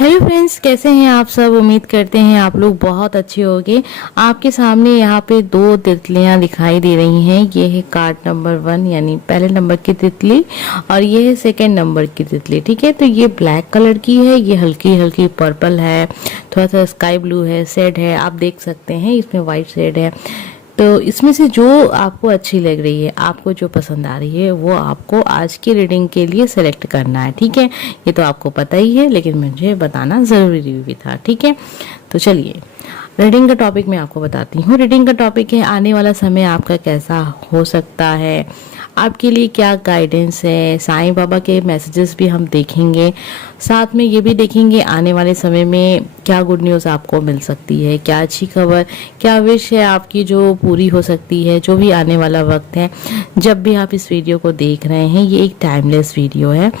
Hello friends, कैसे हैं आप सब। उम्मीद करते हैं आप लोग बहुत अच्छे होंगे। आपके सामने यहाँ पे दो तितलियाँ दिखाई दे रही हैं। ये है कार्ड नंबर 1 यानी पहले नंबर की तितली और ये है सेकंड नंबर की तितली। ठीक है, तो ये ब्लैक कलर की है, ये हल्की हल्की पर्पल है, थोड़ा सा स्काई ब्लू है, शेड है, आप देख सकते हैं इसमें वाइट शेड है। तो इसमें से जो आपको अच्छी लग रही है, आपको जो पसंद आ रही है, वो आपको आज की रीडिंग के लिए सेलेक्ट करना है। ठीक है, ये तो आपको पता ही है, लेकिन मुझे बताना ज़रूरी भी था। ठीक है, तो चलिए रीडिंग का टॉपिक मैं आपको बताती हूँ। रीडिंग का टॉपिक है आने वाला समय आपका कैसा हो सकता है, आपके लिए क्या गाइडेंस है। साईं बाबा के मैसेजेस भी हम देखेंगे, साथ में ये भी देखेंगे आने वाले समय में क्या गुड न्यूज़ आपको मिल सकती है, क्या अच्छी खबर, क्या विश है आपकी जो पूरी हो सकती है। जो भी आने वाला वक्त है, जब भी आप इस वीडियो को देख रहे हैं, ये एक टाइमलेस वीडियो है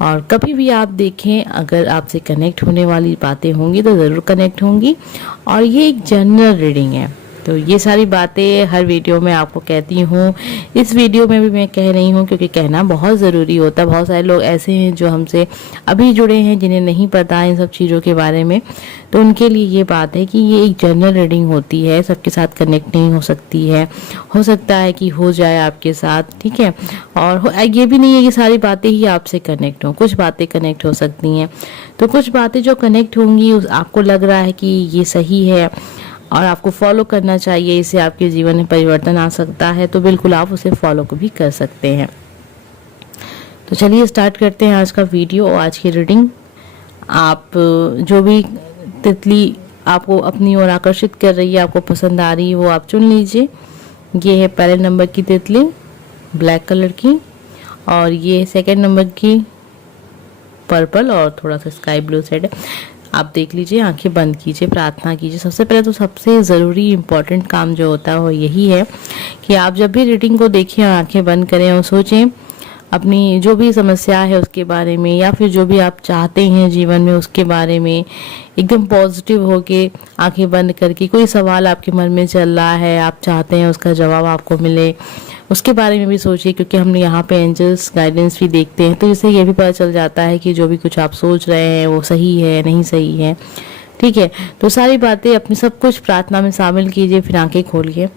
और कभी भी आप देखें, अगर आपसे कनेक्ट होने वाली बातें होंगी तो ज़रूर कनेक्ट होंगी। और ये एक जनरल रीडिंग है, तो ये सारी बातें हर वीडियो में आपको कहती हूँ, इस वीडियो में भी मैं कह रही हूँ, क्योंकि कहना बहुत ज़रूरी होता है। बहुत सारे लोग ऐसे हैं जो हमसे अभी जुड़े हैं, जिन्हें नहीं पता इन सब चीज़ों के बारे में, तो उनके लिए ये बात है कि ये एक जनरल रीडिंग होती है, सबके साथ कनेक्ट नहीं हो सकती है। हो सकता है कि हो जाए आपके साथ, ठीक है। और ये भी नहीं है कि सारी बातें ही आपसे कनेक्ट हों, कुछ बातें कनेक्ट हो सकती हैं। तो कुछ बातें जो कनेक्ट होंगी, आपको लग रहा है कि ये सही है और आपको फॉलो करना चाहिए, इससे आपके जीवन में परिवर्तन आ सकता है, तो बिल्कुल आप उसे फॉलो भी कर सकते हैं। तो चलिए स्टार्ट करते हैं आज का वीडियो और आज की रीडिंग। आप जो भी तितली आपको अपनी ओर आकर्षित कर रही है, आपको पसंद आ रही है, वो आप चुन लीजिए। ये है पहले नंबर की तितली ब्लैक कलर की, और ये सेकंड नंबर की पर्पल और थोड़ा सा स्काई ब्लू शेड है। आप देख लीजिए, आंखें बंद कीजिए, प्रार्थना कीजिए। सबसे पहले तो सबसे ज़रूरी इम्पोर्टेंट काम जो होता है वो यही है कि आप जब भी रीडिंग को देखें और आंखें बंद करें और सोचें अपनी जो भी समस्या है उसके बारे में, या फिर जो भी आप चाहते हैं जीवन में उसके बारे में। एकदम पॉजिटिव होके आंखें बंद करके, कोई सवाल आपके मन में चल रहा है, आप चाहते हैं उसका जवाब आपको मिले, उसके बारे में भी सोचिए। क्योंकि हम यहाँ पे एंजल्स गाइडेंस भी देखते हैं, तो इससे ये भी पता चल जाता है कि जो भी कुछ आप सोच रहे हैं वो सही है नहीं सही है। ठीक है, तो सारी बातें अपनी सब कुछ प्रार्थना में शामिल कीजिए, फिर आंखें खोलिए।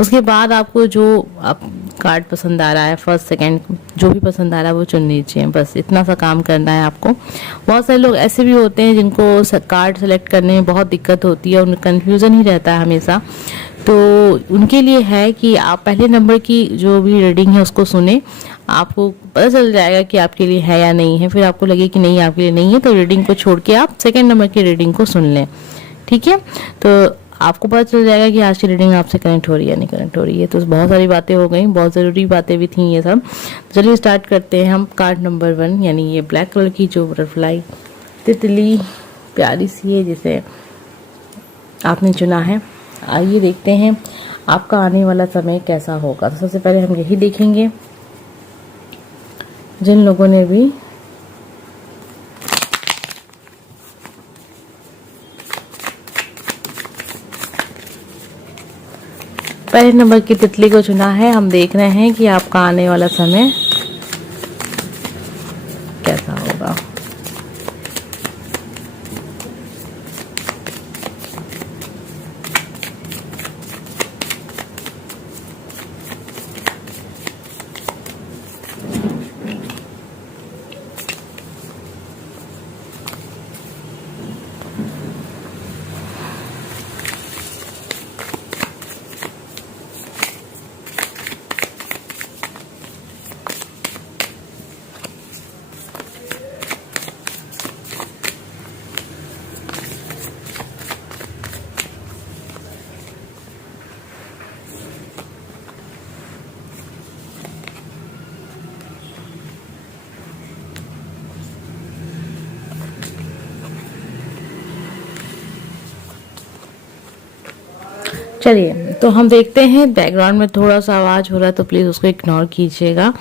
उसके बाद आपको जो आप कार्ड पसंद आ रहा है, फर्स्ट सेकंड जो भी पसंद आ रहा है वो चुन लीजिए। बस इतना सा काम करना है आपको। बहुत सारे लोग ऐसे भी होते हैं जिनको कार्ड सेलेक्ट करने में बहुत दिक्कत होती है, उनका कन्फ्यूज़न ही रहता है हमेशा। तो उनके लिए है कि आप पहले नंबर की जो भी रीडिंग है उसको सुने, आपको पता चल जाएगा कि आपके लिए है या नहीं है। फिर आपको लगे कि नहीं आपके लिए नहीं है, तो रीडिंग को छोड़ के आप सेकंड नंबर की रीडिंग को सुन लें। ठीक है, तो आपको पता चल जाएगा कि आज की रीडिंग आपसे कनेक्ट हो रही है या नहीं कनेक्ट हो रही है। तो बहुत सारी बातें हो गई, बहुत ज़रूरी बातें भी थी ये सब। तो चलिए स्टार्ट करते हैं हम। कार्ड नंबर 1 यानी ये ब्लैक कलर की जो बटरफ्लाई तितली प्यारी सी है जिसे आपने चुना है, आइए देखते हैं आपका आने वाला समय कैसा होगा। तो सबसे पहले हम यही देखेंगे, जिन लोगों ने भी पहले नंबर की तितली को चुना है, हम देख रहे हैं कि आपका आने वाला समय कैसा होगा। चलिए, तो हम देखते हैं। बैकग्राउंड में थोड़ा सा आवाज़ हो रहा है तो प्लीज़ उसको इग्नोर कीजिएगा।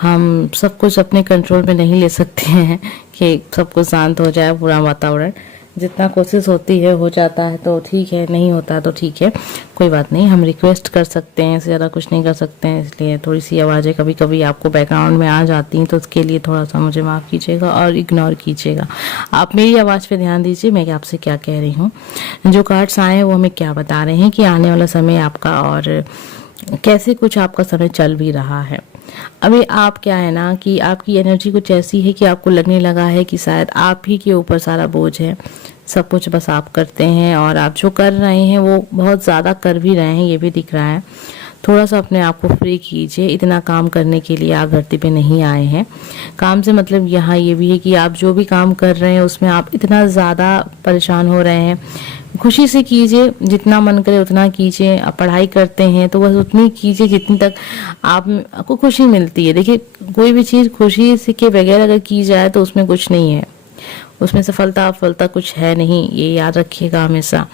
हम सब कुछ अपने कंट्रोल में नहीं ले सकते हैं कि सब कुछ शांत हो जाए पूरा वातावरण। जितना कोशिश होती है हो जाता है तो ठीक है, नहीं होता तो ठीक है, कोई बात नहीं, हम रिक्वेस्ट कर सकते हैं, इससे ज़्यादा कुछ नहीं कर सकते हैं। इसलिए थोड़ी सी आवाज़ें कभी कभी आपको बैकग्राउंड में आ जाती हैं, तो उसके लिए थोड़ा सा मुझे माफ़ कीजिएगा और इग्नोर कीजिएगा। आप मेरी आवाज़ पे ध्यान दीजिए, मैं आपसे क्या कह रही हूँ। जो कार्ड्स आए हैं वो हमें क्या बता रहे हैं कि आने वाला समय आपका और कैसे कुछ आपका समय चल भी रहा है। अभी आप क्या है ना कि आपकी एनर्जी कुछ ऐसी है कि आपको लगने लगा है कि शायद आप ही के ऊपर सारा बोझ है, सब कुछ बस आप करते हैं और आप जो कर रहे हैं वो बहुत ज़्यादा कर भी रहे हैं, ये भी दिख रहा है। थोड़ा सा अपने आप को फ्री कीजिए, इतना काम करने के लिए आप धरती पे नहीं आए हैं। काम से मतलब यहाँ ये भी है कि आप जो भी काम कर रहे हैं उसमें आप इतना ज़्यादा परेशान हो रहे हैं। खुशी से कीजिए, जितना मन करे उतना कीजिए। आप पढ़ाई करते हैं तो बस उतनी कीजिए जितनी तक आपको खुशी मिलती है। देखिए, कोई भी चीज़ खुशी से के बगैर अगर की जाए तो उसमें कुछ नहीं है, उसमें सफलता कुछ है नहीं, ये याद रखिएगा हमेशा।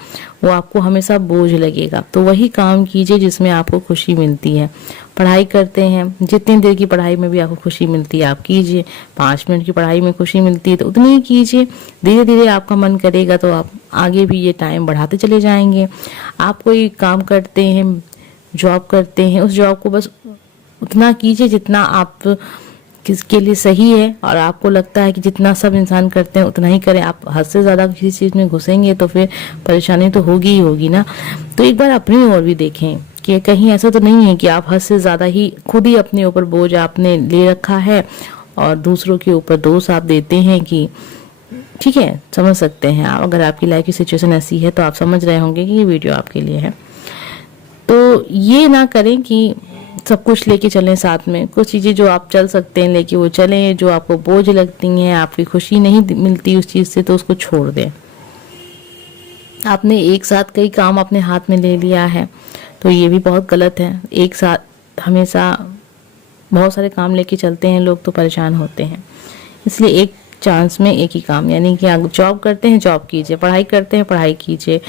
वो आपको हमेशा बोझ लगेगा। तो वही काम कीजिए जिसमें आपको खुशी मिलती है। पढ़ाई करते हैं, जितनी देर की पढ़ाई में भी आपको खुशी मिलती है आप कीजिए। 5 मिनट की पढ़ाई में खुशी मिलती है तो उतनी ही कीजिए। धीरे धीरे आपका मन करेगा तो आप आगे भी ये टाइम बढ़ाते चले जाएंगे। आप कोई काम करते हैं, जॉब करते हैं, उस जॉब को बस उतना कीजिए जितना आप किसके लिए सही है और आपको लगता है कि जितना सब इंसान करते हैं उतना ही करें। आप हद से ज़्यादा किसी चीज़ में घुसेंगे तो फिर परेशानी तो होगी ही होगी ना। तो एक बार अपनी ओर भी देखें कि कहीं ऐसा तो नहीं है कि आप हद से ज़्यादा ही खुद ही अपने ऊपर बोझ आपने ले रखा है और दूसरों के ऊपर दोष आप देते हैं कि ठीक है, समझ सकते हैं आप। अगर आपकी लाइफ की सिचुएशन ऐसी है तो आप समझ रहे होंगे कि ये वीडियो आपके लिए है। तो ये ना करें कि सब कुछ लेके चलें साथ में। कुछ चीज़ें जो आप चल सकते हैं लेके वो चलें, जो आपको बोझ लगती हैं, आपकी खुशी नहीं मिलती उस चीज़ से, तो उसको छोड़ दें। आपने एक साथ कई काम अपने हाथ में ले लिया है तो ये भी बहुत गलत है। एक साथ हमेशा बहुत सारे काम लेके चलते हैं लोग तो परेशान होते हैं। इसलिए एक चांस में एक ही काम, यानी कि आप जॉब करते हैं जॉब कीजिए, पढ़ाई करते हैं पढ़ाई कीजिए,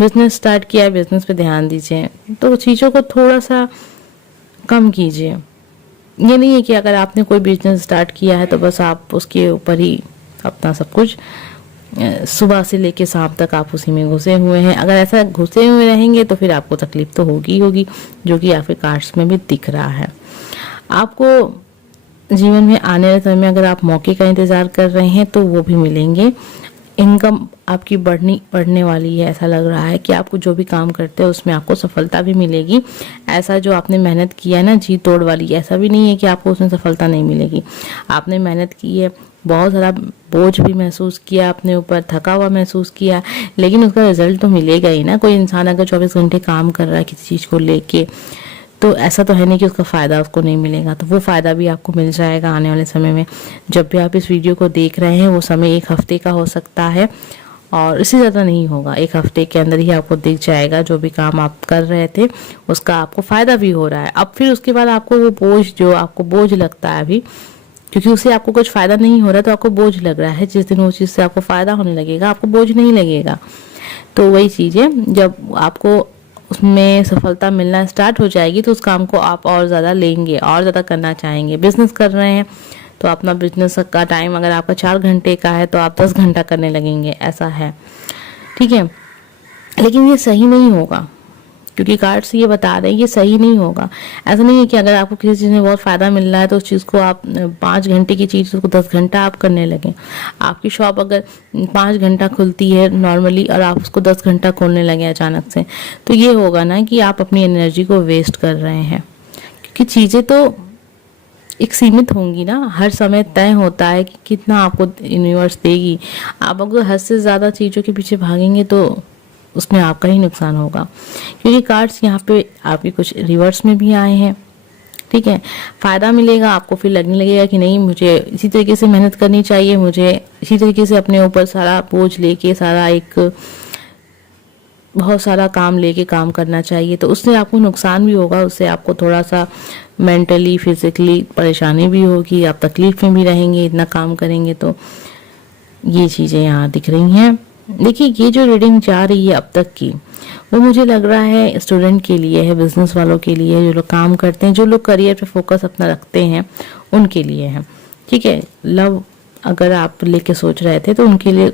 बिजनेस स्टार्ट किया है बिजनेस पे ध्यान दीजिए। तो चीज़ों को थोड़ा सा कम कीजिए। ये नहीं है कि अगर आपने कोई बिजनेस स्टार्ट किया है तो बस आप उसके ऊपर ही अपना सब कुछ सुबह से लेके शाम तक आप उसी में घुसे हुए हैं। अगर ऐसा घुसे हुए रहेंगे तो फिर आपको तकलीफ तो होगी होगी, जो कि आपके कार्ड्स में भी दिख रहा है। आपको जीवन में आने वाले समय में अगर आप मौके का इंतजार कर रहे हैं तो वो भी मिलेंगे। इनकम आपकी बढ़ने वाली है। ऐसा लग रहा है कि आपको जो भी काम करते हैं उसमें आपको सफलता भी मिलेगी। ऐसा जो आपने मेहनत किया है ना जी तोड़ वाली, ऐसा भी नहीं है कि आपको उसमें सफलता नहीं मिलेगी। आपने मेहनत की है, बहुत सारा बोझ भी महसूस किया, अपने ऊपर थका हुआ महसूस किया, लेकिन उसका रिजल्ट तो मिलेगा ही ना। कोई इंसान अगर 24 घंटे काम कर रहा है किसी चीज़ को लेके तो ऐसा तो है नहीं कि उसका फ़ायदा उसको नहीं मिलेगा। तो वो फ़ायदा भी आपको मिल जाएगा आने वाले समय में। जब भी आप इस वीडियो को देख रहे हैं वो समय 1 हफ्ते का हो सकता है और इससे ज़्यादा नहीं होगा। 1 हफ्ते के अंदर ही आपको दिख जाएगा जो भी काम आप कर रहे थे उसका आपको फ़ायदा भी हो रहा है। अब फिर उसके बाद आपको वो बोझ, जो आपको बोझ लगता है अभी, क्योंकि उससे आपको कुछ फ़ायदा नहीं हो रहा तो आपको बोझ लग रहा है। जिस दिन वो चीज़ से आपको फ़ायदा होने लगेगा आपको बोझ नहीं लगेगा। तो वही चीज़ है, जब आपको उसमें सफलता मिलना स्टार्ट हो जाएगी तो उस काम को आप और ज़्यादा लेंगे, और ज़्यादा करना चाहेंगे। बिजनेस कर रहे हैं तो अपना बिजनेस का टाइम अगर आपका 4 घंटे का है तो आप 10 घंटा करने लगेंगे, ऐसा है, ठीक है। लेकिन ये सही नहीं होगा, क्योंकि कार्ड्स ये बता रहे हैं ये सही नहीं होगा। ऐसा नहीं है कि अगर आपको किसी चीज़ में बहुत फ़ायदा मिल रहा है तो उस चीज़ को आप 5 घंटे की चीज़ उसको 10 घंटा आप करने लगें। आपकी शॉप अगर 5 घंटा खुलती है नॉर्मली और आप उसको 10 घंटा खोलने लगे अचानक से, तो ये होगा ना कि आप अपनी एनर्जी को वेस्ट कर रहे हैं। क्योंकि चीज़ें तो एक सीमित होंगी ना, हर समय तय होता है कि कितना आपको यूनिवर्स देगी। आप अगर हद से ज़्यादा चीज़ों के पीछे भागेंगे तो उसमें आपका ही नुकसान होगा। क्योंकि कार्ड्स यहाँ पे आपके कुछ रिवर्स में भी आए हैं, ठीक है। फ़ायदा मिलेगा आपको, फिर लगने लगेगा कि नहीं मुझे इसी तरीके से मेहनत करनी चाहिए, मुझे इसी तरीके से अपने ऊपर सारा बोझ लेके सारा एक बहुत सारा काम लेके काम करना चाहिए। तो उससे आपको नुकसान भी होगा, उससे आपको थोड़ा सा मेंटली फिजिकली परेशानी भी होगी, आप तकलीफ में भी रहेंगे इतना काम करेंगे। तो ये चीज़ें यहाँ दिख रही हैं। देखिए, ये जो रीडिंग जा रही है अब तक की, वो मुझे लग रहा है स्टूडेंट के लिए है, बिजनेस वालों के लिए है, जो लोग काम करते हैं, जो लोग करियर पे फोकस अपना रखते हैं उनके लिए है, ठीक है। लव अगर आप लेके सोच रहे थे तो उनके लिए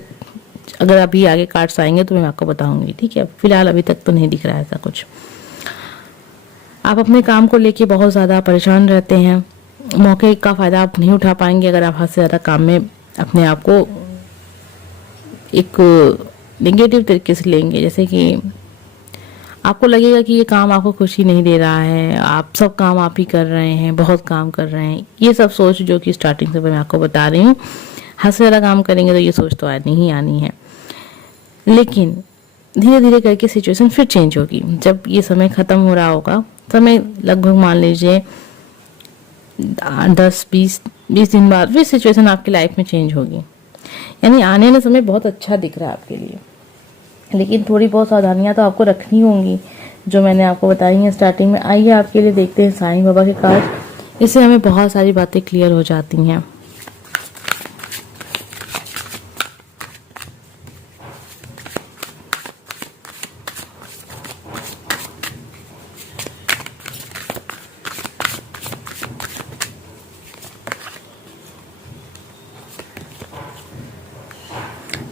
अगर अभी आगे कार्ड्स आएंगे तो मैं आपको बताऊंगी, ठीक है। फिलहाल अभी तक तो नहीं दिख रहा है ऐसा कुछ। आप अपने काम को लेके बहुत ज़्यादा परेशान रहते हैं, मौके का फ़ायदा आप नहीं उठा पाएंगे अगर आप हद से ज़्यादा काम में अपने आप को एक नेगेटिव तरीके से लेंगे। जैसे कि आपको लगेगा कि ये काम आपको खुशी नहीं दे रहा है, आप सब काम आप ही कर रहे हैं, बहुत काम कर रहे हैं, ये सब सोच जो कि स्टार्टिंग से मैं आपको बता रही हूँ। हद से ज़्यादा काम करेंगे तो ये सोच तो आनी ही आनी है, लेकिन धीरे धीरे करके सिचुएशन फिर चेंज होगी। जब ये समय ख़त्म हो रहा होगा, समय लगभग मान लीजिए 10-20 दिन बाद फिर सिचुएशन आपकी लाइफ में चेंज होगी। यानी आने वाला समय बहुत अच्छा दिख रहा है आपके लिए, लेकिन थोड़ी बहुत सावधानियां तो आपको रखनी होंगी जो मैंने आपको बताई हैं स्टार्टिंग में। आइए आपके लिए देखते हैं साईं बाबा के कार्ड। इससे हमें बहुत सारी बातें क्लियर हो जाती हैं।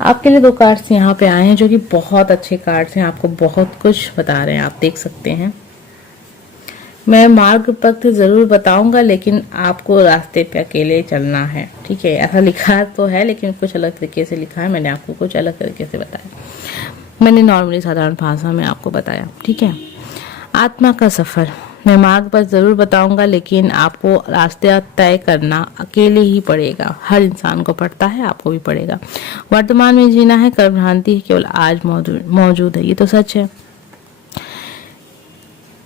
आपके लिए 2 कार्ड्स यहाँ पे आए हैं जो कि बहुत अच्छे कार्ड्स हैं, आपको बहुत कुछ बता रहे हैं, आप देख सकते हैं। मैं मार्ग पथ जरूर बताऊंगा, लेकिन आपको रास्ते पे अकेले चलना है, ठीक है। ऐसा लिखा तो है लेकिन कुछ अलग तरीके से लिखा है, मैंने आपको कुछ अलग तरीके से बताया। मैंने नॉर्मली साधारण भाषा में आपको बताया, ठीक है। आत्मा का सफर, मैं मार्ग पर जरूर बताऊंगा, लेकिन आपको रास्ते तय करना अकेले ही पड़ेगा। हर इंसान को पड़ता है, आपको भी पड़ेगा। वर्तमान में जीना है, कर्म भ्रांति केवल आज मौजूद है, ये तो सच है।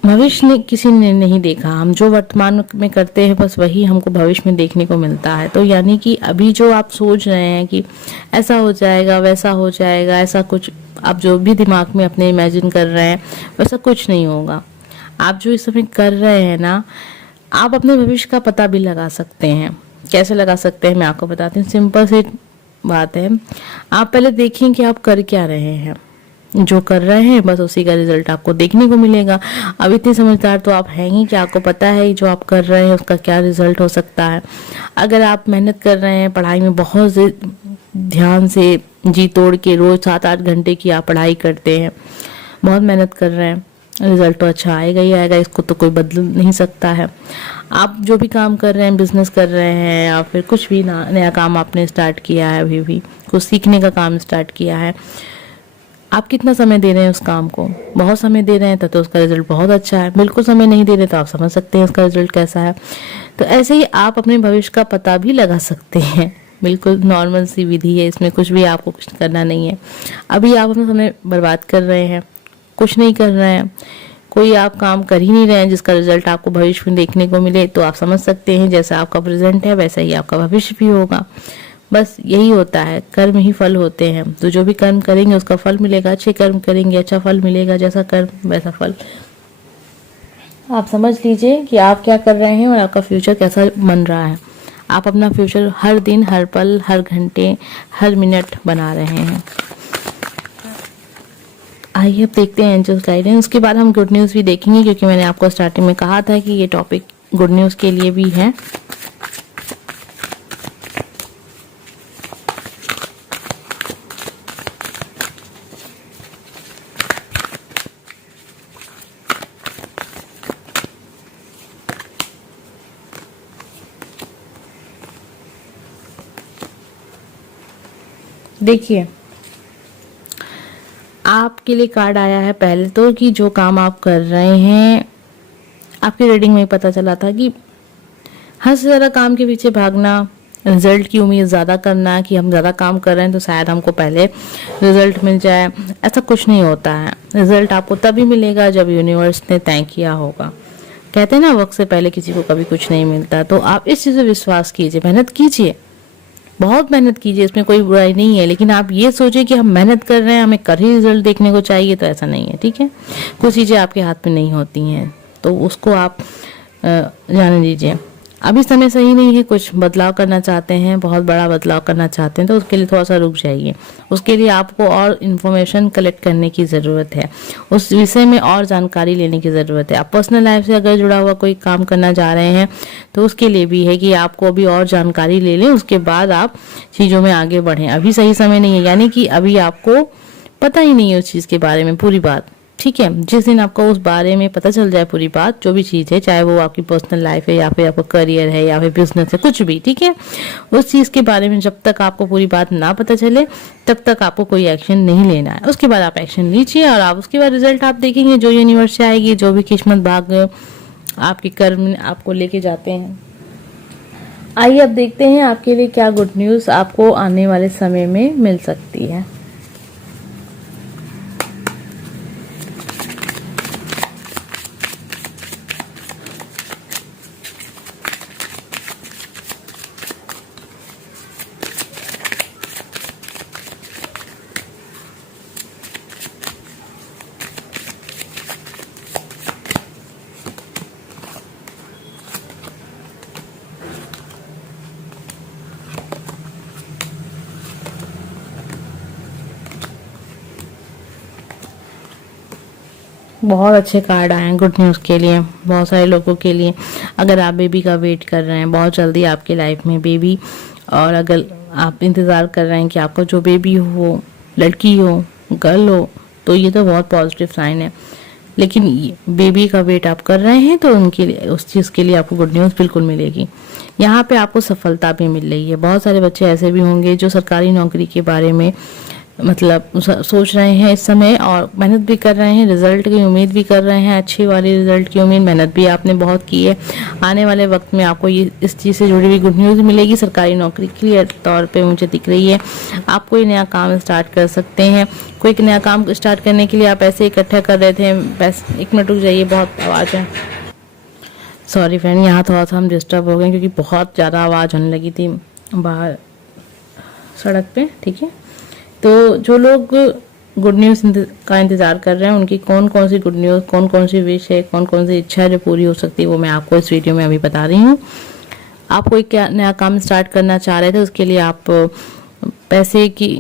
भविष्य ने किसी ने नहीं देखा, हम जो वर्तमान में करते हैं बस वही हमको भविष्य में देखने को मिलता है। तो यानी कि अभी जो आप सोच रहे हैं कि ऐसा हो जाएगा, वैसा हो जाएगा, ऐसा कुछ आप जो भी दिमाग में अपने इमेजिन कर रहे हैं वैसा कुछ नहीं होगा। आप जो इस समय कर रहे हैं ना, आप अपने भविष्य का पता भी लगा सकते हैं। कैसे लगा सकते हैं मैं आपको बताती हूँ। सिंपल सी बात है, आप पहले देखें कि आप कर क्या रहे हैं। जो कर रहे हैं बस उसी का रिजल्ट आपको देखने को मिलेगा। अब इतने समझदार तो आप हैं ही कि आपको पता है जो आप कर रहे हैं उसका क्या रिजल्ट हो सकता है। अगर आप मेहनत कर रहे हैं पढ़ाई में, बहुत ध्यान से जी तोड़ के रोज 7-8 घंटे की आप पढ़ाई करते हैं, बहुत मेहनत कर रहे हैं, रिजल्ट तो अच्छा आएगा ही आएगा, इसको तो कोई बदल नहीं सकता है। आप जो भी काम कर रहे हैं, बिजनेस कर रहे हैं या फिर कुछ भी नया काम आपने स्टार्ट किया है, अभी भी कुछ सीखने का काम स्टार्ट किया है, आप कितना समय दे रहे हैं उस काम को। बहुत समय दे रहे हैं तो उसका रिजल्ट बहुत अच्छा है। बिल्कुल समय नहीं दे रहे तो आप समझ सकते हैं उसका रिजल्ट कैसा है। तो ऐसे ही आप अपने भविष्य का पता भी लगा सकते हैं। बिल्कुल नॉर्मल सी विधि है, इसमें कुछ भी आपको कुछ करना नहीं है। अभी आप अपना समय बर्बाद कर रहे हैं, कुछ नहीं कर रहे हैं, कोई आप काम कर ही नहीं रहे हैं जिसका रिजल्ट आपको भविष्य में देखने को मिले, तो आप समझ सकते हैं जैसा आपका प्रेजेंट है वैसा ही आपका भविष्य भी होगा। बस यही होता है, कर्म ही फल होते हैं। तो जो भी कर्म करेंगे उसका फल मिलेगा। अच्छे कर्म करेंगे अच्छा फल मिलेगा, जैसा कर्म वैसा फल। आप समझ लीजिए कि आप क्या कर रहे हैं और आपका फ्यूचर कैसा बन रहा है। आप अपना फ्यूचर हर दिन, हर पल, हर घंटे, हर मिनट बना रहे हैं। आइए अब देखते हैं एंजल्स गाइडेंस। उसके बाद हम गुड न्यूज़ भी देखेंगे, क्योंकि मैंने आपको स्टार्टिंग में कहा था कि ये टॉपिक गुड न्यूज़ के लिए भी है। देखिए आपके लिए कार्ड आया है पहले तो कि जो काम आप कर रहे हैं, आपकी रीडिंग में पता चला था कि हद से ज़्यादा काम के पीछे भागना, रिजल्ट की उम्मीद ज़्यादा करना कि हम ज़्यादा काम कर रहे हैं तो शायद हमको पहले रिजल्ट मिल जाए, ऐसा कुछ नहीं होता है। रिजल्ट आपको तभी मिलेगा जब यूनिवर्स ने तय किया होगा। कहते हैं ना, वक्त से पहले किसी को कभी कुछ नहीं मिलता। तो आप इस चीज़ पे विश्वास कीजिए, मेहनत कीजिए, बहुत मेहनत कीजिए, इसमें कोई बुराई नहीं है। लेकिन आप ये सोचिए कि हम मेहनत कर रहे हैं, हमें कर ही रिजल्ट देखने को चाहिए, तो ऐसा नहीं है, ठीक है। कुछ चीज़ें आपके हाथ में नहीं होती हैं तो उसको आप जाने दीजिए। अभी समय सही नहीं है, कुछ बदलाव करना चाहते हैं, बहुत बड़ा बदलाव करना चाहते हैं, तो उसके लिए थोड़ा सा रुक जाइए। उसके लिए आपको और इन्फॉर्मेशन कलेक्ट करने की ज़रूरत है, उस विषय में और जानकारी लेने की ज़रूरत है। आप पर्सनल लाइफ से अगर जुड़ा हुआ कोई काम करना चाह रहे हैं तो उसके लिए भी है कि आपको अभी और जानकारी ले लें, उसके बाद आप चीज़ों में आगे बढ़ें। अभी सही समय नहीं है, यानी कि अभी आपको पता ही नहीं है उस चीज़ के बारे में पूरी बात, ठीक है। जिस दिन आपको उस बारे में पता चल जाए पूरी बात, जो भी चीज़ है, चाहे वो आपकी पर्सनल लाइफ है या फिर आपका करियर है या फिर बिजनेस है, कुछ भी, ठीक है, उस चीज़ के बारे में जब तक आपको पूरी बात ना पता चले तब तक आपको कोई एक्शन नहीं लेना है। उसके बाद आप एक्शन लीजिए और आप उसके बाद रिजल्ट आप देखेंगे, जो यूनिवर्स से आएगी, जो भी किस्मत भाग आपके कर्म आपको लेके जाते हैं। आइए अब देखते हैं आपके लिए क्या गुड न्यूज़ आपको आने वाले समय में मिल सकती है। बहुत अच्छे कार्ड आए हैं गुड न्यूज़ के लिए, बहुत सारे लोगों के लिए। अगर आप बेबी का वेट कर रहे हैं, बहुत जल्दी आपकी लाइफ में बेबी, और अगर आप इंतज़ार कर रहे हैं कि आपका जो बेबी हो, लड़की हो, गर्ल हो, तो ये तो बहुत पॉजिटिव साइन है। लेकिन बेबी का वेट आप कर रहे हैं तो उनके लिए, उस चीज़ के लिए आपको गुड न्यूज़ बिल्कुल मिलेगी। यहाँ पे आपको सफलता भी मिल रही है। बहुत सारे बच्चे ऐसे भी होंगे जो सरकारी नौकरी के बारे में मतलब सोच रहे हैं इस समय, और मेहनत भी कर रहे हैं, रिजल्ट की उम्मीद भी कर रहे हैं, अच्छी वाली रिजल्ट की उम्मीद, मेहनत भी आपने बहुत की है। आने वाले वक्त में आपको ये इस चीज़ से जुड़ी हुई गुड न्यूज़ मिलेगी। सरकारी नौकरी के लिए तौर पे मुझे दिख रही है। आप कोई नया काम स्टार्ट कर सकते हैं। कोई नया काम स्टार्ट करने के लिए आप पैसे इकट्ठा कर रहे थे, पैसे, एक मिनट रुक जाइए, बहुत आवाज़ है, सॉरी फ्रेंड, यहाँ थोड़ा सा हम डिस्टर्ब हो गए क्योंकि बहुत ज़्यादा आवाज़ होने लगी थी बाहर सड़क पे, ठीक है। तो जो लोग गुड न्यूज़ का इंतज़ार कर रहे हैं, उनकी कौन कौन सी गुड न्यूज़, कौन कौन सी विश है, कौन कौन सी इच्छा है जो पूरी हो सकती है, वो मैं आपको इस वीडियो में अभी बता रही हूँ। आप कोई क्या नया काम स्टार्ट करना चाह रहे थे, उसके लिए आप पैसे की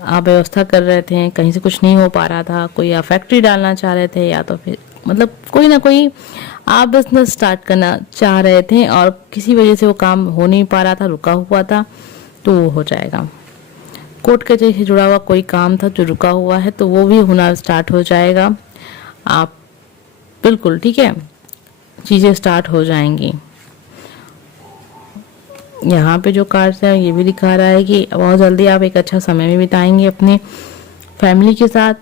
आप व्यवस्था कर रहे थे, कहीं से कुछ नहीं हो पा रहा था, कोई आप फैक्ट्री डालना चाह रहे थे, या तो फिर मतलब कोई ना कोई आप बिजनेस स्टार्ट करना चाह रहे थे और किसी वजह से वो काम हो नहीं पा रहा था, रुका हुआ था, तो वो हो जाएगा। कोर्ट कचहरी से जुड़ा हुआ कोई काम था जो रुका हुआ है, तो वो भी होना स्टार्ट हो जाएगा। आप बिल्कुल, ठीक है, चीज़ें स्टार्ट हो जाएंगी। यहाँ पे जो कार्ड्स है ये भी दिखा रहा है कि बहुत जल्दी आप एक अच्छा समय भी बिताएंगे अपने फैमिली के साथ।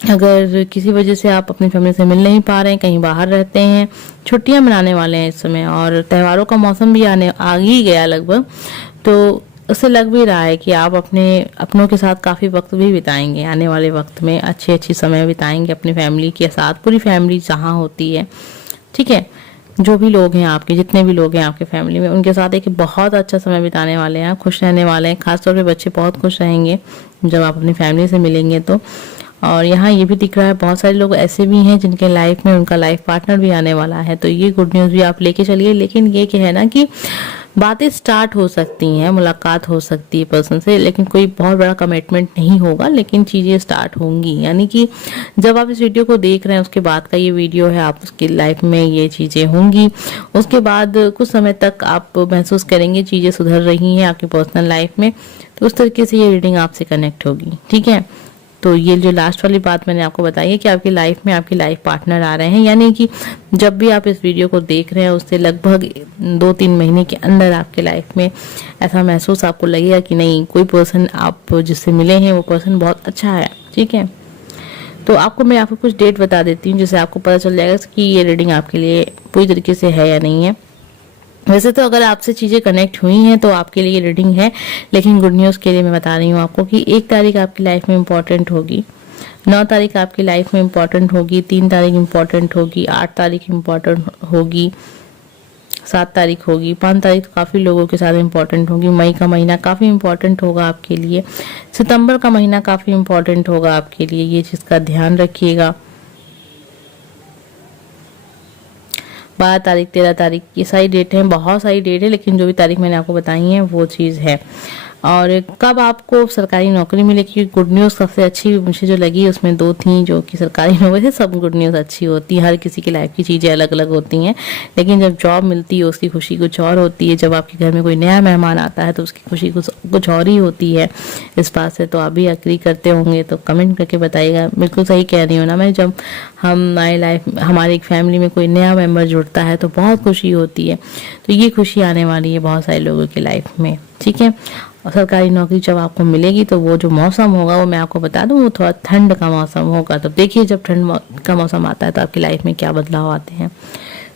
अगर किसी वजह से आप अपनी फैमिली से मिल नहीं पा रहे हैं, कहीं बाहर रहते हैं, छुट्टियां मनाने वाले हैं इस समय, और त्योहारों का मौसम भी आ ही गया लगभग, तो उससे लग भी रहा है कि आप अपनों के साथ काफ़ी वक्त भी बिताएंगे। आने वाले वक्त में अच्छी समय बिताएंगे अपनी फैमिली के साथ, पूरी फैमिली जहाँ होती है, ठीक है। जो भी लोग हैं आपके, जितने भी लोग हैं आपके फैमिली में, उनके साथ एक बहुत अच्छा समय बिताने वाले हैं, खुश रहने वाले हैं। खासतौर पे बच्चे बहुत खुश रहेंगे जब आप अपनी फैमिली से मिलेंगे तो। और यहाँ ये भी दिख रहा है बहुत सारे लोग ऐसे भी हैं जिनके लाइफ में उनका लाइफ पार्टनर भी आने वाला है, तो ये गुड न्यूज़ भी आप लेके चलिए। लेकिन ये क्या है ना कि बातें स्टार्ट हो सकती हैं, मुलाकात हो सकती है पर्सन से, लेकिन कोई बहुत बड़ा कमिटमेंट नहीं होगा, लेकिन चीज़ें स्टार्ट होंगी। यानी कि जब आप इस वीडियो को देख रहे हैं उसके बाद का ये वीडियो है, आप उसकी लाइफ में ये चीज़ें होंगी। उसके बाद कुछ समय तक आप महसूस करेंगे चीज़ें सुधर रही हैं आपकी पर्सनल लाइफ में, तो उस तरीके से ये रीडिंग आपसे कनेक्ट होगी, ठीक है। तो ये जो लास्ट वाली बात मैंने आपको बताई है कि आपकी लाइफ में आपकी लाइफ पार्टनर आ रहे हैं, यानी कि जब भी आप इस वीडियो को देख रहे हैं उससे लगभग 2-3 महीने के अंदर आपके लाइफ में ऐसा महसूस आपको लगेगा कि नहीं, कोई पर्सन आप जिससे मिले हैं वो पर्सन बहुत अच्छा है, ठीक है। तो मैं आपको कुछ डेट बता देती हूँ जिससे आपको पता चल जाएगा कि ये रीडिंग आपके लिए पूरी तरीके से है या नहीं है। वैसे तो अगर आपसे चीज़ें कनेक्ट हुई हैं तो आपके लिए रीडिंग है, लेकिन गुड न्यूज़ के लिए मैं बता रही हूँ आपको कि 1 तारीख आपकी लाइफ में इम्पॉर्टेंट होगी, 9 तारीख आपकी लाइफ में इम्पॉर्टेंट होगी, 3 तारीख इम्पॉर्टेंट होगी, 8 तारीख इम्पॉर्टेंट होगी, 7 तारीख होगी, 5 तारीख तो काफ़ी लोगों के साथ इम्पॉर्टेंट होगी। मई का महीना काफ़ी इम्पॉर्टेंट होगा आपके लिए, सितंबर का महीना काफ़ी इम्पॉर्टेंट होगा आपके लिए, ये चीज़ का ध्यान रखिएगा। 12 तारीख 13 तारीख ये सारी डेट हैं, बहुत सारी डेट है, लेकिन जो भी तारीख मैंने आपको बताई है वो चीज़ है। और कब आपको सरकारी नौकरी मिलेगी, गुड न्यूज़ सबसे अच्छी मुझे जो लगी उसमें 2 थी जो कि सरकारी नौकरी से। सब गुड न्यूज़ अच्छी होती है, हर किसी की लाइफ की चीज़ें अलग अलग होती हैं, लेकिन जब जॉब मिलती है उसकी खुशी कुछ और होती है। जब आपके घर में कोई नया मेहमान आता है तो उसकी खुशी कुछ और ही होती है। इस बात से तो आप भी एग्री करते होंगे, तो कमेंट करके बताइएगा। बिल्कुल सही कह रही हूँ ना मैं, जब हमारी एक फैमिली में कोई नया मेंबर जुड़ता है तो बहुत खुशी होती है। तो ये खुशी आने वाली है बहुत सारे लोगों की लाइफ में, ठीक है। और सरकारी नौकरी जब आपको मिलेगी तो वो जो मौसम होगा वो मैं आपको बता दूं, वो थोड़ा ठंड का मौसम होगा। तो देखिए जब ठंड का मौसम आता है तो आपकी लाइफ में क्या बदलाव आते हैं।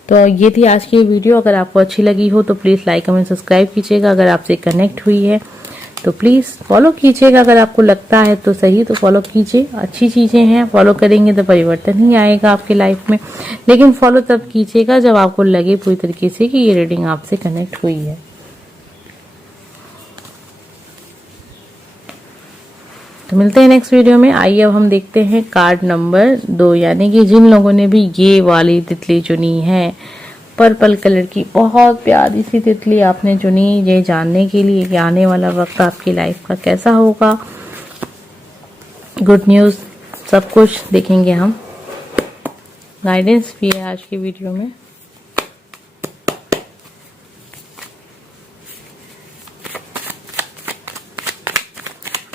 तो ये थी आज की वीडियो। अगर आपको अच्छी लगी हो तो प्लीज़ लाइक कमेंट सब्सक्राइब कीजिएगा। अगर आपसे कनेक्ट हुई है तो प्लीज़ फॉलो कीजिएगा। अगर आपको लगता है तो सही तो फॉलो कीजिए, अच्छी चीज़ें हैं, फॉलो करेंगे तो परिवर्तन ही आएगा आपकी लाइफ में। लेकिन फॉलो तब कीजिएगा जब आपको लगे पूरी तरीके से कि ये रीडिंग आपसे कनेक्ट हुई है। तो मिलते हैं नेक्स्ट वीडियो में। आइए अब हम देखते हैं कार्ड नंबर 2, यानी कि जिन लोगों ने भी ये वाली तितली चुनी है, पर्पल कलर की बहुत प्यारी सी तितली आपने चुनी, ये जानने के लिए कि आने वाला वक्त आपकी लाइफ का कैसा होगा। गुड न्यूज़ सब कुछ देखेंगे हम, गाइडेंस भी है आज की वीडियो में।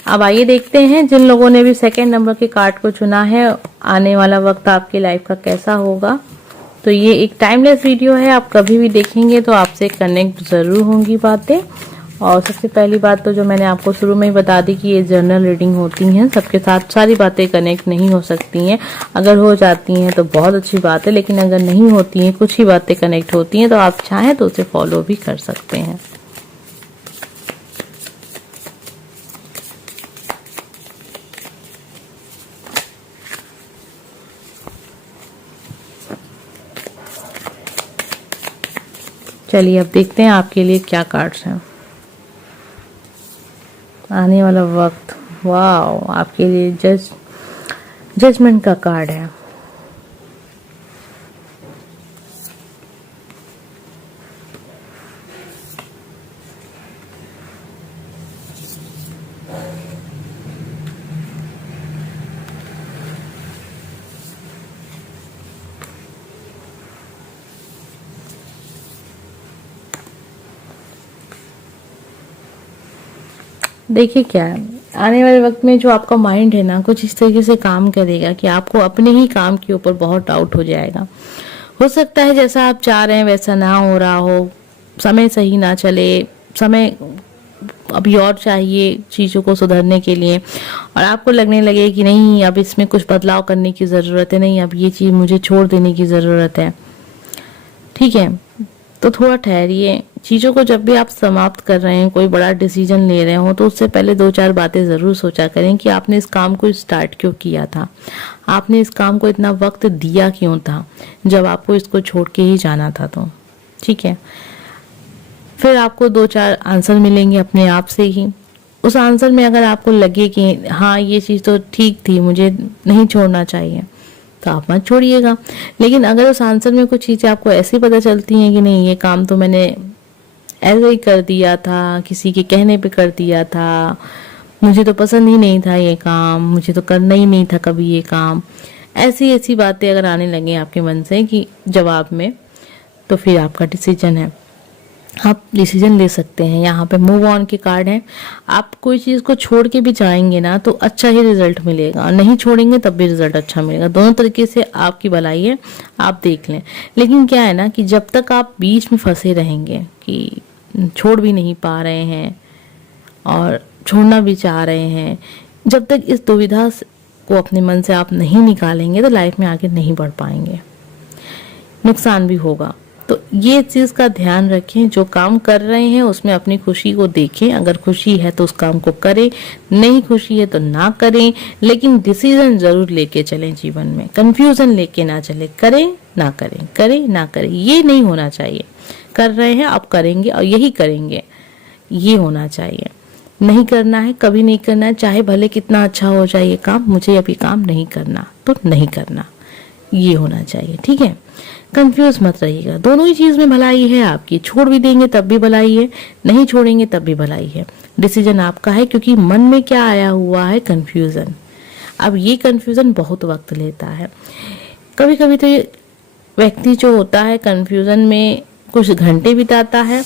अब आइए देखते हैं जिन लोगों ने भी सेकंड नंबर के कार्ड को चुना है, आने वाला वक्त आपकी लाइफ का कैसा होगा। तो ये एक टाइमलेस वीडियो है, आप कभी भी देखेंगे तो आपसे कनेक्ट जरूर होंगी बातें। और सबसे पहली बात तो जो मैंने आपको शुरू में ही बता दी कि ये जर्नल रीडिंग होती हैं, सबके साथ सारी बातें कनेक्ट नहीं हो सकती हैं। अगर हो जाती हैं तो बहुत अच्छी बात है, लेकिन अगर नहीं होती हैं, कुछ ही बातें कनेक्ट होती हैं, तो आप चाहें तो उसे फॉलो भी कर सकते हैं। चलिए अब देखते हैं आपके लिए क्या कार्ड्स हैं। आने वाला वक्त, वाह, आपके लिए जजमेंट का कार्ड है। देखिए क्या है, आने वाले वक्त में जो आपका माइंड है ना, कुछ इस तरीके से काम करेगा कि आपको अपने ही काम के ऊपर बहुत डाउट हो जाएगा। हो सकता है जैसा आप चाह रहे हैं वैसा ना हो रहा हो, समय सही ना चले, समय अभी और चाहिए चीज़ों को सुधरने के लिए, और आपको लगने लगे कि नहीं अब इसमें कुछ बदलाव करने की ज़रूरत है, नहीं अब ये चीज़ मुझे छोड़ देने की ज़रूरत है। ठीक है, तो थोड़ा ठहरिए। चीज़ों को जब भी आप समाप्त कर रहे हैं, कोई बड़ा डिसीजन ले रहे हो, तो उससे पहले 2-4 बातें ज़रूर सोचा करें कि आपने इस काम को स्टार्ट क्यों किया था, आपने इस काम को इतना वक्त दिया क्यों था, जब आपको इसको छोड़ के ही जाना था। तो ठीक है, फिर आपको 2-4 आंसर मिलेंगे अपने आप से ही। उस आंसर में अगर आपको लगे कि हाँ ये चीज़ तो ठीक थी, मुझे नहीं छोड़ना चाहिए, तो आप मत छोड़िएगा। लेकिन अगर उस आंसर में कुछ चीज़ें आपको ऐसी पता चलती हैं कि नहीं ये काम तो मैंने ऐसे ही कर दिया था, किसी के कहने पे कर दिया था, मुझे तो पसंद ही नहीं था ये काम, मुझे तो करना ही नहीं था कभी ये काम, ऐसी ऐसी बातें अगर आने लगे आपके मन से कि जवाब में, तो फिर आपका डिसीजन है, आप डिसीजन ले सकते हैं। यहाँ पे मूव ऑन के कार्ड हैं। आप कोई चीज़ को छोड़ के भी जाएंगे ना तो अच्छा ही रिजल्ट मिलेगा, और नहीं छोड़ेंगे तब भी रिजल्ट अच्छा मिलेगा। दोनों तरीके से आपकी भलाई है, आप देख लें। लेकिन क्या है ना कि जब तक आप बीच में फंसे रहेंगे कि छोड़ भी नहीं पा रहे हैं और छोड़ना भी चाह रहे हैं, जब तक इस दुविधा को अपने मन से आप नहीं निकालेंगे तो लाइफ में आगे नहीं बढ़ पाएंगे, नुकसान भी होगा। तो ये चीज़ का ध्यान रखें, जो काम कर रहे हैं उसमें अपनी खुशी को देखें। अगर खुशी है तो उस काम को करें, नहीं खुशी है तो ना करें, लेकिन डिसीजन जरूर लेके चलें जीवन में, कंफ्यूजन लेके ना चले, करें ना करें, करें ना करें, ये नहीं होना चाहिए। कर रहे हैं आप करेंगे और यही करेंगे, ये होना चाहिए। नहीं करना है, कभी नहीं करना है, चाहे भले कितना अच्छा हो जाए ये काम, मुझे अभी काम नहीं करना तो नहीं करना, ये होना चाहिए। ठीक है, कंफ्यूज मत रहिएगा, दोनों ही चीज में भलाई है आपकी। छोड़ भी देंगे तब भी भलाई है, नहीं छोड़ेंगे तब भी भलाई है। डिसीजन आपका है, क्योंकि मन में क्या आया हुआ है, कंफ्यूजन। अब ये कंफ्यूजन बहुत वक्त लेता है। कभी कभी तो ये व्यक्ति जो होता है कंफ्यूजन में कुछ घंटे बिताता है,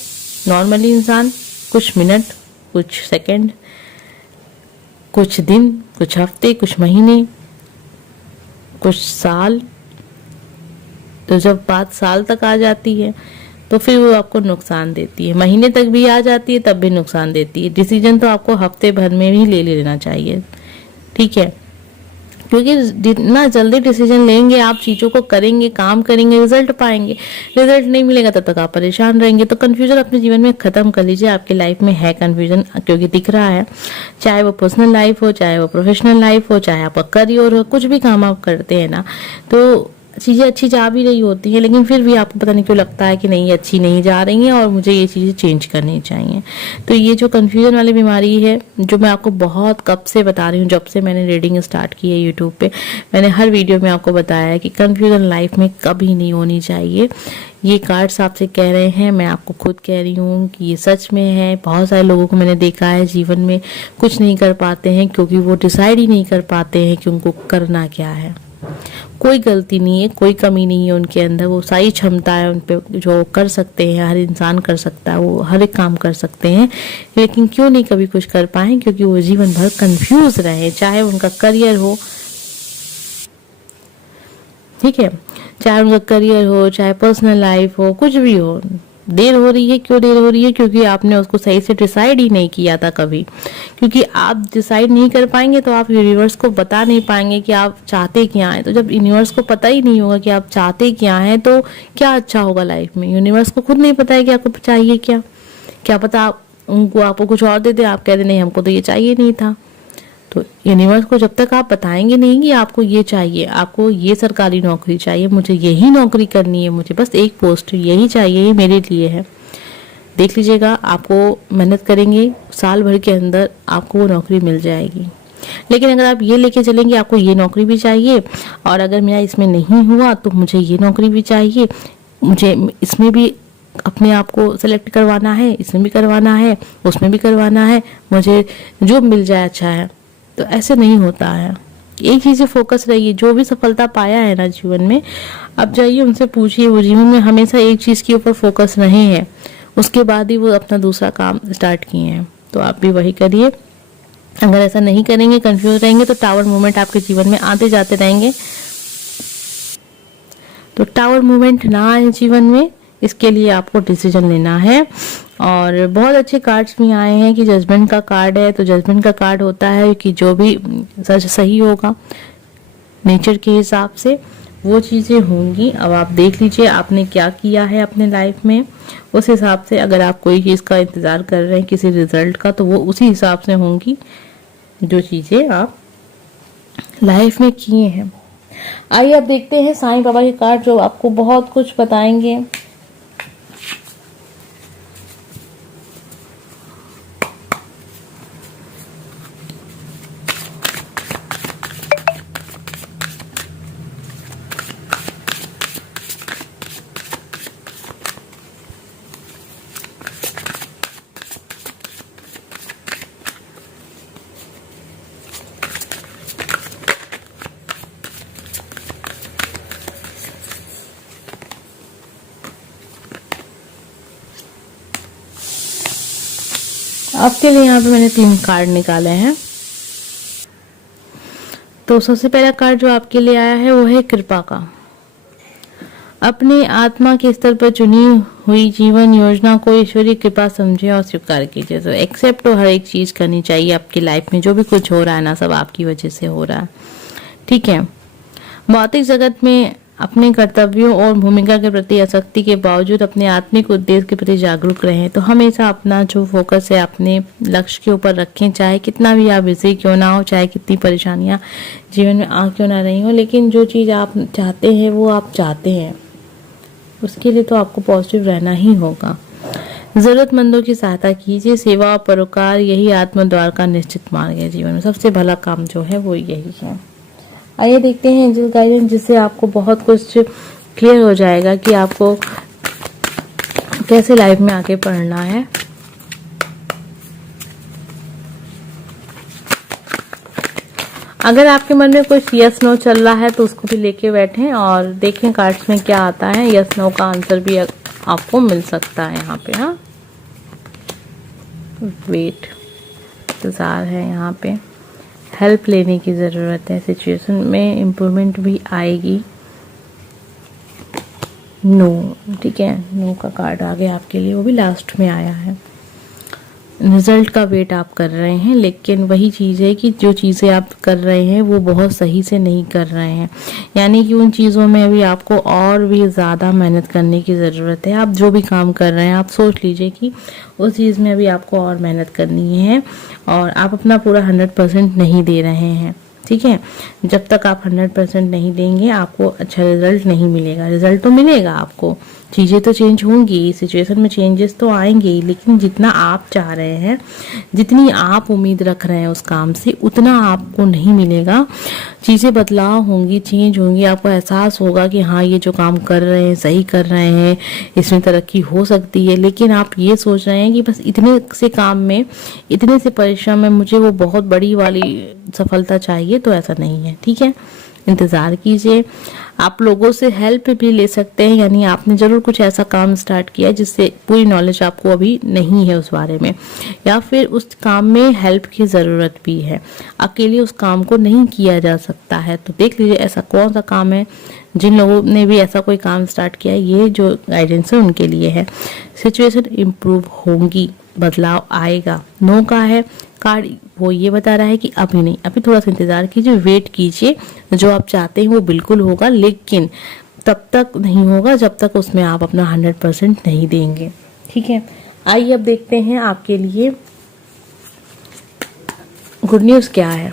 नॉर्मली इंसान कुछ मिनट, कुछ सेकंड, कुछ दिन, कुछ हफ्ते, कुछ महीने, कुछ साल। तो जब बात साल तक आ जाती है तो फिर वो आपको नुकसान देती है, महीने तक भी आ जाती है तब भी नुकसान देती है। डिसीजन तो आपको हफ्ते भर में भी ले लेना चाहिए, ठीक है, क्योंकि जितना जल्दी डिसीजन लेंगे आप, चीज़ों को करेंगे, काम करेंगे, रिजल्ट पाएंगे। रिजल्ट नहीं मिलेगा तब तक आप परेशान रहेंगे। तो कन्फ्यूजन अपने जीवन में खत्म कर लीजिए। आपके लाइफ में है कन्फ्यूजन, क्योंकि दिख रहा है, चाहे वो पर्सनल लाइफ हो, चाहे वो प्रोफेशनल लाइफ हो, चाहे आपका करियर हो, कुछ भी काम आप करते हैं ना, तो चीज़ें अच्छी जा भी रही होती है, लेकिन फिर भी आपको पता नहीं क्यों लगता है कि नहीं, अच्छी नहीं जा रही हैं और मुझे ये चीज़ें चेंज करनी चाहिए। तो ये जो कन्फ्यूजन वाली बीमारी है, जो मैं आपको बहुत कब से बता रही हूँ, जब से मैंने रीडिंग स्टार्ट की है यूट्यूब पे, मैंने हर वीडियो में आपको बताया है कि कन्फ्यूजन लाइफ में कभी नहीं होनी चाहिए। ये कार्ड्स आपसे कह रहे हैं, मैं आपको खुद कह रही हूँ कि ये सच में है। बहुत सारे लोगों को मैंने देखा है जीवन में कुछ नहीं कर पाते हैं, क्योंकि वो डिसाइड ही नहीं कर पाते हैं कि उनको करना क्या है। कोई गलती नहीं है, कोई कमी नहीं है उनके अंदर, वो सारी क्षमता है उन पे, जो कर सकते हैं, हर इंसान कर सकता है, वो हर एक काम कर सकते हैं, लेकिन क्यों नहीं कभी कुछ कर पाए, क्योंकि वो जीवन भर कंफ्यूज रहे। चाहे उनका करियर हो, ठीक है, चाहे उनका करियर हो, चाहे पर्सनल लाइफ हो, कुछ भी हो। देर हो रही है, क्यों देर हो रही है, क्योंकि आपने उसको सही से डिसाइड ही नहीं किया था कभी। क्योंकि आप डिसाइड नहीं कर पाएंगे तो आप यूनिवर्स को बता नहीं पाएंगे कि आप चाहते क्या हैं। तो जब यूनिवर्स को पता ही नहीं होगा कि आप चाहते क्या हैं, तो क्या अच्छा होगा लाइफ में। यूनिवर्स को खुद नहीं पता है कि आपको चाहिए क्या। क्या पता आप उनको, आपको कुछ और दे दे, आप कह दे नहीं हमको तो ये चाहिए नहीं था। तो यूनिवर्स को जब तक आप बताएंगे नहीं कि आपको ये चाहिए, आपको ये सरकारी नौकरी चाहिए, मुझे यही नौकरी करनी है, मुझे बस एक पोस्ट यही चाहिए, ये मेरे लिए है, देख लीजिएगा, आपको मेहनत करेंगे, साल भर के अंदर आपको वो नौकरी मिल जाएगी। लेकिन अगर आप ये लेके चलेंगे आपको ये नौकरी भी चाहिए, और अगर मेरा इसमें नहीं हुआ तो मुझे ये नौकरी भी चाहिए, मुझे इसमें भी अपने आप को सेलेक्ट करवाना है, इसमें भी करवाना है, उसमें भी करवाना है, मुझे जो मिल जाए अच्छा है, तो ऐसे नहीं होता है। एक चीज़ फोकस रहिए। जो भी सफलता पाया है ना जीवन में, अब जाइए उनसे पूछिए, वो जीवन में हमेशा एक चीज़ के ऊपर फोकस नहीं है, उसके बाद ही वो अपना दूसरा काम स्टार्ट किए हैं। तो आप भी वही करिए। अगर ऐसा नहीं करेंगे, कंफ्यूज रहेंगे, तो टावर मूवमेंट आपके जीवन में आते जाते रहेंगे। तो टावर मूवमेंट ना आए जीवन में, इसके लिए आपको डिसीजन लेना है। और बहुत अच्छे कार्ड्स भी आए हैं कि जजमेंट का कार्ड है। तो जजमेंट का कार्ड होता है कि जो भी सच सही होगा नेचर के हिसाब से वो चीज़ें होंगी। अब आप देख लीजिए आपने क्या किया है अपने लाइफ में, उस हिसाब से अगर आप कोई चीज़ का इंतज़ार कर रहे हैं किसी रिजल्ट का, तो वो उसी हिसाब से होंगी जो चीज़ें आप लाइफ में किए हैं। आइए अब देखते हैं साईं बाबा के कार्ड, जो आपको बहुत कुछ बताएंगे। आपके लिए यहाँ पे मैंने 3 कार्ड निकाले हैं। तो सबसे पहला कार्ड जो आपके लिए आया है वो है कृपा का। अपनी आत्मा के स्तर पर चुनी हुई जीवन योजना को ईश्वरीय कृपा समझे और स्वीकार कीजिए। तो एक्सेप्ट तो हर एक चीज करनी चाहिए आपकी लाइफ में। जो भी कुछ हो रहा है ना, सब आपकी वजह से हो रहा है, ठीक है। भौतिक जगत में अपने कर्तव्यों और भूमिका के प्रति आसक्ति के बावजूद अपने आत्मिक उद्देश्य के प्रति जागरूक रहें। तो हमेशा अपना जो फोकस है अपने लक्ष्य के ऊपर रखें, चाहे कितना भी आप बिजी क्यों ना हो, चाहे कितनी परेशानियां जीवन में आ क्यों ना रही हो, लेकिन जो चीज़ आप चाहते हैं वो आप चाहते हैं, उसके लिए तो आपको पॉजिटिव रहना ही होगा। जरूरतमंदों की सहायता कीजिए, सेवा और परोपकार यही आत्मद्वार का निश्चित मार्ग है। जीवन में सबसे भला काम जो है वो यही है। आइए देखते हैं एंजल गाइडेंस, जिससे आपको बहुत कुछ क्लियर हो जाएगा कि आपको कैसे लाइफ में आगे बढ़ना है। अगर आपके मन में कुछ यस नो चल रहा है तो उसको भी लेके बैठें और देखें कार्ड्स में क्या आता है। यस नो का आंसर भी आपको मिल सकता है यहाँ पे। हाँ, वेट, इंतजार है यहाँ पे, हेल्प लेने की ज़रूरत है, सिचुएशन में इम्प्रूवमेंट भी आएगी। नो, ठीक है, नो का कार्ड आ गया आपके लिए, वो भी लास्ट में आया है। रिजल्ट का वेट आप कर रहे हैं, लेकिन वही चीज़ है कि जो चीज़ें आप कर रहे हैं वो बहुत सही से नहीं कर रहे हैं, यानी कि उन चीज़ों में अभी आपको और भी ज़्यादा मेहनत करने की ज़रूरत है। आप जो भी काम कर रहे हैं आप सोच लीजिए कि उस चीज़ में अभी आपको और मेहनत करनी है और आप अपना पूरा 100% नहीं दे रहे हैं। ठीक है, जब तक आप 100% नहीं देंगे आपको अच्छा रिजल्ट नहीं मिलेगा। रिजल्ट तो मिलेगा आपको, चीज़ें तो चेंज होंगी, सिचुएशन में चेंजेस तो आएंगे, लेकिन जितना आप चाह रहे हैं, जितनी आप उम्मीद रख रहे हैं उस काम से, उतना आपको नहीं मिलेगा। चीज़ें बदलाव होंगी, चेंज होंगी, आपको एहसास होगा कि हाँ ये जो काम कर रहे हैं सही कर रहे हैं, इसमें तरक्की हो सकती है। लेकिन आप ये सोच रहे हैं कि बस इतने से काम में, इतने से परिश्रम में मुझे वो बहुत बड़ी वाली सफलता चाहिए, तो ऐसा नहीं है। ठीक है, इंतज़ार कीजिए। आप लोगों से हेल्प भी ले सकते हैं, यानी आपने ज़रूर कुछ ऐसा काम स्टार्ट किया जिससे पूरी नॉलेज आपको अभी नहीं है उस बारे में, या फिर उस काम में हेल्प की ज़रूरत भी है, अकेले उस काम को नहीं किया जा सकता है। तो देख लीजिए ऐसा कौन सा काम है। जिन लोगों ने भी ऐसा कोई काम स्टार्ट किया है, ये जो गाइडेंस है उनके लिए है। सिचुएशन इम्प्रूव होंगी, बदलाव आएगा। नो का है कार्ड, वो ये बता रहा है कि अभी नहीं, अभी थोड़ा सा इंतजार कीजिए, वेट कीजिए। जो आप चाहते हैं वो बिल्कुल होगा, लेकिन तब तक नहीं होगा जब तक उसमें आप अपना 100% नहीं देंगे। ठीक है, आइए अब देखते हैं आपके लिए गुड न्यूज़ क्या है।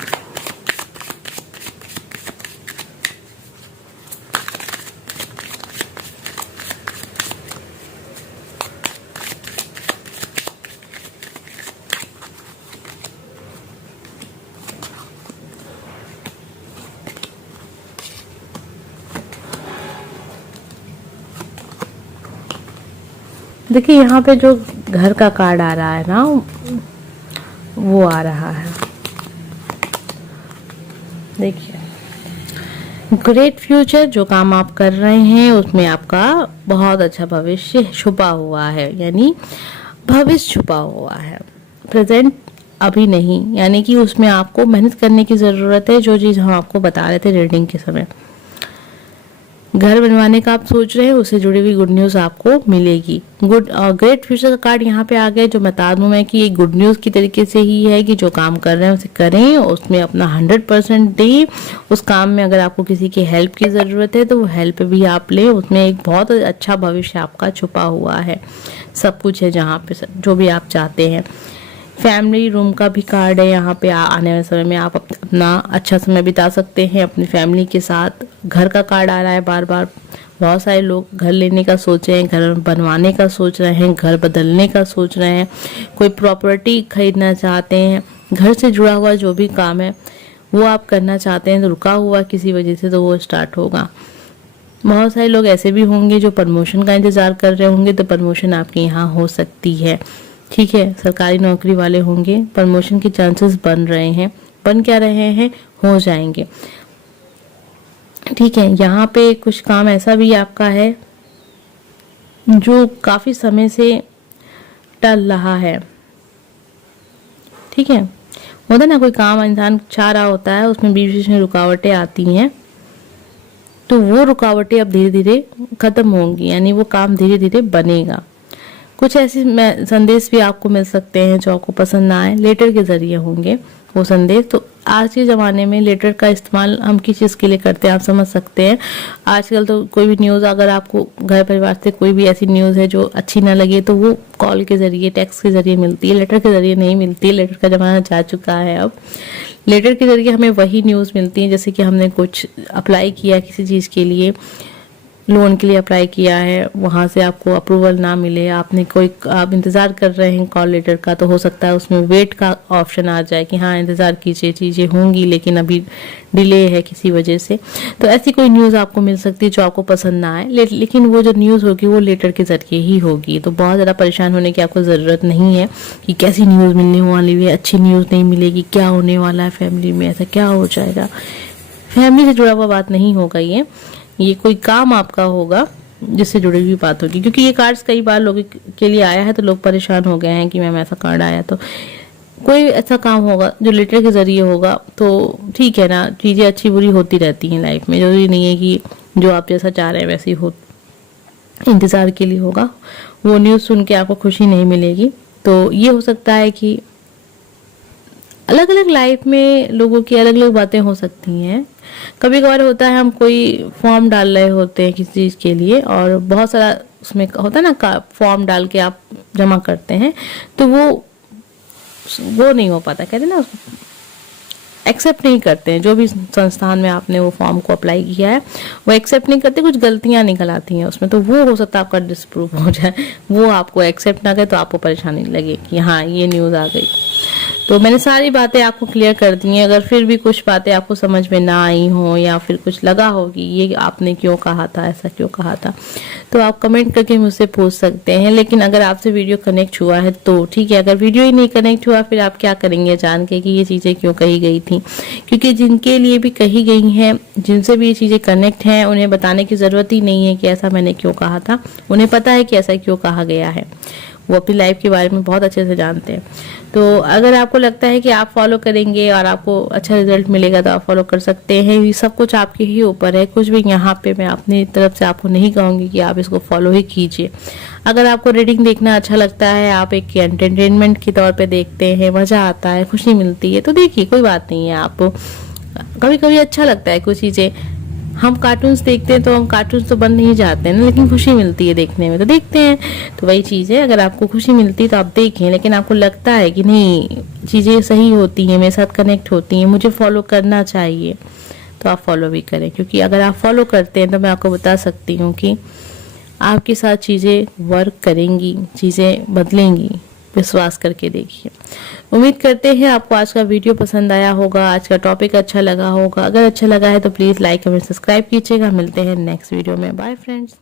देखिए यहाँ पे जो घर का कार्ड आ रहा है ना, वो आ रहा है। देखिए, ग्रेट फ्यूचर, जो काम आप कर रहे हैं उसमें आपका बहुत अच्छा भविष्य छुपा हुआ है, यानी भविष्य छुपा हुआ है। प्रेजेंट अभी नहीं, यानी कि उसमें आपको मेहनत करने की ज़रूरत है। जो चीज़ हम आपको बता रहे थे रीडिंग के समय, घर बनवाने का आप सोच रहे हैं, उससे जुड़ी हुई गुड न्यूज़ आपको मिलेगी। गुड ग्रेट फ्यूचर का कार्ड यहाँ पे आ गया, जो बता दूं मैं कि ये गुड न्यूज़ की तरीके से ही है कि जो काम कर रहे हैं उसे करें, उसमें अपना 100% दें। उस काम में अगर आपको किसी की हेल्प की ज़रूरत है तो वो हेल्प भी आप लें, उसमें एक बहुत अच्छा भविष्य आपका छुपा हुआ है। सब कुछ है जहाँ पे, जो भी आप चाहते हैं। फैमिली रूम का भी कार्ड है यहाँ पे। आने वाले समय में आप अपना अच्छा समय बिता सकते हैं अपनी फैमिली के साथ। घर का कार्ड आ रहा है बार बार। बहुत सारे लोग घर लेने का सोच रहे हैं, घर बनवाने का सोच रहे हैं, घर बदलने का सोच रहे हैं, कोई प्रॉपर्टी खरीदना चाहते हैं। घर से जुड़ा हुआ जो भी काम है वो आप करना चाहते हैं, तो रुका हुआ किसी वजह से तो वो स्टार्ट होगा। बहुत सारे लोग ऐसे भी होंगे जो प्रमोशन का इंतज़ार कर रहे होंगे, तो प्रमोशन आपके यहाँ हो सकती है। ठीक है, सरकारी नौकरी वाले होंगे, प्रमोशन के चांसेस बन रहे हैं, बन क्या रहे हैं, हो जाएंगे। ठीक है, यहाँ पे कुछ काम ऐसा भी आपका है जो काफ़ी समय से टल रहा है। ठीक है, होता ना, कोई काम इंसान चाह रहा होता है, उसमें बीच बीच में रुकावटें आती हैं, तो वो रुकावटें अब धीरे धीरे खत्म होंगी, यानी वो काम धीरे धीरे बनेगा। कुछ ऐसे संदेश भी आपको मिल सकते हैं जो आपको पसंद ना आए, लेटर के जरिए होंगे वो संदेश। तो आज के ज़माने में लेटर का इस्तेमाल हम किस चीज़ के लिए करते हैं आप समझ सकते हैं। आजकल तो कोई भी न्यूज़, अगर आपको घर परिवार से कोई भी ऐसी न्यूज़ है जो अच्छी ना लगे, तो वो कॉल के ज़रिए, टेक्स्ट के ज़रिए मिलती है, लेटर के ज़रिए नहीं मिलती। लेटर का ज़माना जा चुका है अब। लेटर के ज़रिए हमें वही न्यूज़ मिलती है, जैसे कि हमने कुछ अप्लाई किया किसी चीज़ के लिए, लोन के लिए अप्लाई किया है वहाँ से आपको अप्रूवल ना मिले, आप इंतज़ार कर रहे हैं कॉल लेटर का, तो हो सकता है उसमें वेट का ऑप्शन आ जाए कि हाँ इंतज़ार कीजिए, चीज़ें होंगी लेकिन अभी डिले है किसी वजह से। तो ऐसी कोई न्यूज़ आपको मिल सकती है जो आपको पसंद ना आए, लेकिन वो जो न्यूज़ होगी वो लेटर के ज़रिए ही होगी। तो बहुत ज़्यादा परेशान होने की आपको ज़रूरत नहीं है कि कैसी न्यूज़ मिलने वाली है, अच्छी न्यूज़ नहीं मिलेगी, क्या होने वाला है फैमिली में, ऐसा क्या हो जाएगा। फैमिली से जुड़ा हुआ बात नहीं होगा, ये कोई काम आपका होगा जिससे जुड़ी हुई बात होगी। क्योंकि ये कार्ड्स कई बार लोगों के लिए आया है तो लोग परेशान हो गए हैं कि मैम ऐसा कार्ड आया, तो कोई ऐसा काम होगा जो लेटर के जरिए होगा। तो ठीक है ना, चीज़ें अच्छी बुरी होती रहती हैं लाइफ में, जरूरी नहीं है कि जो आप जैसा चाह रहे हैं वैसे ही हो। इंतज़ार के लिए होगा, वो न्यूज़ सुन के आपको खुशी नहीं मिलेगी। तो ये हो सकता है कि अलग अलग लाइफ में लोगों की अलग अलग बातें हो सकती हैं। कभी कभार होता है हम कोई फॉर्म डाल रहे होते हैं किसी चीज़ के लिए और बहुत सारा उसमें होता है ना, फॉर्म डाल के आप जमा करते हैं तो वो नहीं हो पाता, कहते हैं ना, एक्सेप्ट नहीं करते हैं। जो भी संस्थान में आपने वो फॉर्म को अप्लाई किया है वो एक्सेप्ट नहीं करते, कुछ गलतियां निकल आती हैं उसमें, तो वो हो सकता है आपका डिसप्रूव हो जाए, वो आपको एक्सेप्ट ना करे तो आपको परेशानी लगे कि हाँ ये न्यूज़ आ गई। तो मैंने सारी बातें आपको क्लियर कर दी हैं। अगर फिर भी कुछ बातें आपको समझ में ना आई हो या फिर कुछ लगा हो कि ये आपने क्यों कहा था, ऐसा क्यों कहा था, तो आप कमेंट करके मुझसे पूछ सकते हैं। लेकिन अगर आपसे वीडियो कनेक्ट हुआ है तो ठीक है, अगर वीडियो ही नहीं कनेक्ट हुआ फिर आप क्या करेंगे जान के कि ये चीज़ें क्यों कही गई थी। क्योंकि जिनके लिए भी कही गई हैं, जिनसे भी ये चीज़ें कनेक्ट हैं, उन्हें बताने की ज़रूरत ही नहीं है कि ऐसा मैंने क्यों कहा था। उन्हें पता है कि ऐसा क्यों कहा गया है, वो अपनी लाइफ के बारे में बहुत अच्छे से जानते हैं। तो अगर आपको लगता है कि आप फॉलो करेंगे और आपको अच्छा रिजल्ट मिलेगा तो आप फॉलो कर सकते हैं। ये सब कुछ आपके ही ऊपर है, कुछ भी यहाँ पे मैं अपनी तरफ से आपको नहीं कहूँगी कि आप इसको फॉलो ही कीजिए। अगर आपको रीडिंग देखना अच्छा लगता है, आप एक एंटरटेनमेंट के तौर पे देखते हैं, मज़ा आता है, खुशी मिलती है, तो देखिए कोई बात नहीं है। आप कभी कभी अच्छा लगता है कुछ चीज़ें, हम कार्टून्स देखते हैं तो हम कार्टून्स तो बन नहीं जाते हैं ना, लेकिन खुशी मिलती है देखने में तो देखते हैं। तो वही चीज़ है, अगर आपको खुशी मिलती है तो आप देखें, लेकिन आपको लगता है कि नहीं चीज़ें सही होती हैं, मेरे साथ कनेक्ट होती हैं, मुझे फॉलो करना चाहिए, तो आप फॉलो भी करें। क्योंकि अगर आप फॉलो करते हैं तो मैं आपको बता सकती हूँ कि आपके साथ चीज़ें वर्क करेंगी, चीज़ें बदलेंगी, विश्वास करके देखिए। उम्मीद करते हैं आपको आज का वीडियो पसंद आया होगा, आज का टॉपिक अच्छा लगा होगा। अगर अच्छा लगा है तो प्लीज़ लाइक कमेंट सब्सक्राइब कीजिएगा। मिलते हैं नेक्स्ट वीडियो में। Bye friends.